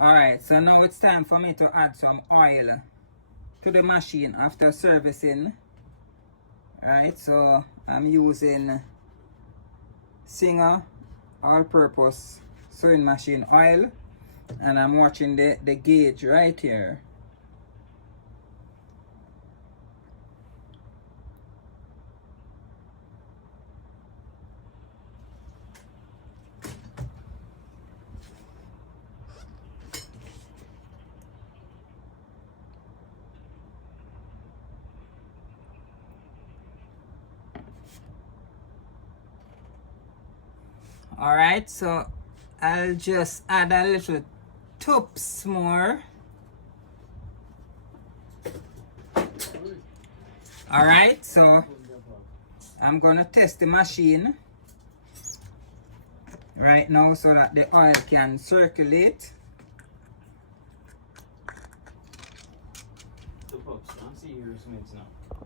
Alright, so now it's time for me to add some oil to the machine after servicing. Alright, so I'm using Singer all-purpose sewing machine oil, and I'm watching the gauge right here. Alright, so I'll just add a little tubs more. Alright, so I'm gonna test the machine right now so that the oil can circulate. The pups, I'm seeing your minutes now.